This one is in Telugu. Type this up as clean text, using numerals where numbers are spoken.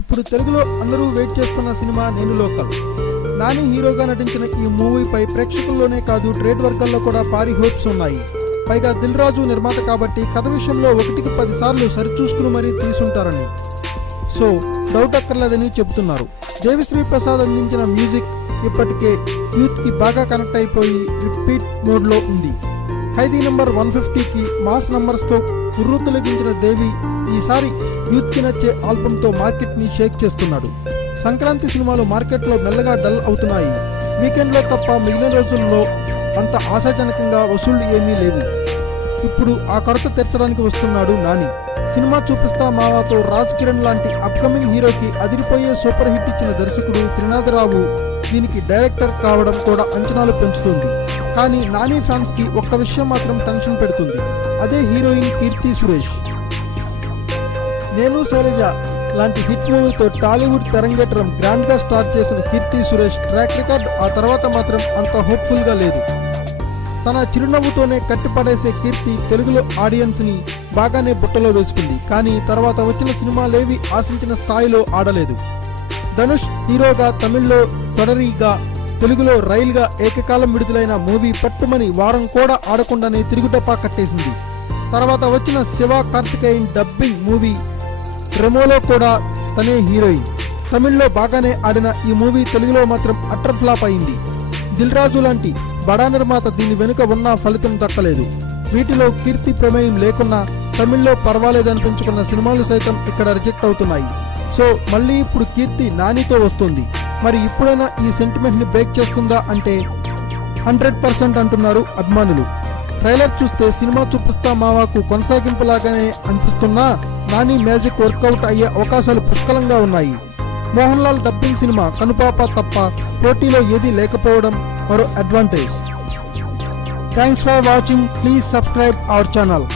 ఇప్పుడు తెలుగులో అందరూ వెయిట్ చేస్తున్న సినిమా నేను లోకల్. నాని హీరోగా నటించిన ఈ మూవీపై ప్రేక్షకుల్లోనే కాదు ట్రేడ్ వర్గాల్లో కూడా భారీ హోప్స్ ఉన్నాయి. పైగా దిల్ రాజు నిర్మాత కాబట్టి కథ విషయంలో 1కి 10 సార్లు సరిచూసుకుని మరీ తీసుంటారని, సో డౌట్ అక్కర్లేదని చెబుతున్నారు. దేవిశ్రీ ప్రసాద్ అందించిన మ్యూజిక్ ఇప్పటికే యూత్కి బాగా కనెక్ట్ అయిపోయి రిపీట్ మోడ్లో ఉంది. ఖైదీ నెంబర్ 150కి మాస్ నంబర్స్తో తొలగించిన దేవి ఈసారి యూత్కి నచ్చే ఆల్బమ్తో మార్కెట్ని షేక్ చేస్తున్నాడు. సంక్రాంతి సినిమాలు మార్కెట్లో మెల్లగా డల్ అవుతున్నాయి. వీకెండ్లో తప్ప మిగిలిన రోజుల్లో అంత ఆశాజనకంగా వసూళ్లు ఏమీ లేవు. ఇప్పుడు ఆ కొరత తీర్చడానికి వస్తున్నాడు నాని. సినిమా చూపిస్తా మావాతో రాజ్ కిరణ్ లాంటి అప్కమింగ్ హీరోకి అదిరిపోయే సూపర్ హిట్ ఇచ్చిన దర్శకుడు త్రినాథరావు దీనికి డైరెక్టర్ కావడం కూడా అంచనాలు పెంచుతుంది. కానీ నాని ఫ్యాన్స్కి ఒక్క విషయం మాత్రం టెన్షన్ పెడుతుంది. అదే హీరోయిన్ కీర్తి సురేష్. నేను శైలజ లాంటి హిట్ మూవీతో టాలీవుడ్ తెరంగేట్రం గ్రాండ్గా స్టార్ట్ చేసిన కీర్తి సురేష్ ట్రాక్ రికార్డ్ ఆ తర్వాత మాత్రం అంత హోప్ఫుల్గా లేదు. తన చిరునవ్వుతోనే కట్టిపడేసే కీర్తి తెలుగులో ఆడియన్స్ని బాగానే బుట్టలో వేసుకుంది. కానీ తర్వాత వచ్చిన సినిమాలేవి ఆశించిన స్థాయిలో ఆడలేదు. ధనుష్ హీరోగా తమిళ్లో తొడరీగా, తెలుగులో రైల్గా ఏకకాలం విడుదలైన మూవీ పట్టుమని వారం కూడా ఆడకుండానే తిరుగుటపా కట్టేసింది. తర్వాత వచ్చిన శివ కార్తికేయన్ డబ్బింగ్ మూవీ రెమోలో కూడా తనే హీరోయిన్. తమిళ్లో బాగానే ఆడిన ఈ మూవీ తెలుగులో మాత్రం అట్టర్ ఫ్లాప్ అయింది. దిల్ రాజు లాంటి బడా నిర్మాత దీని వెనుక ఉన్న ఫలితం దక్కలేదు. వీటిలో కీర్తి ప్రమేయం లేకున్నా తమిళ్లో పర్వాలేదనిపించుకున్న సినిమాలు సైతం ఇక్కడ రిజెక్ట్ అవుతున్నాయి. సో మళ్ళీ ఇప్పుడు కీర్తి నానితో వస్తుంది. మరి ఇప్పుడైనా ఈ సెంటిమెంట్ని బ్రేక్ చేస్తుందా అంటే 100% అంటున్నారు అభిమానులు. ట్రైలర్ చూస్తే సినిమా చూపిస్తా మావాకు కొనసాగింపులాగానే అనిపిస్తున్నా నాని మ్యాజిక్ వర్కౌట్ అయ్యే అవకాశాలు పుష్కలంగా ఉన్నాయి. మోహన్ లాల్ డబ్బింగ్ సినిమా కనుపాప తప్ప పోటీలో ఏదీ లేకపోవడం మరో advantage. Thanks for watching. Please subscribe our channel.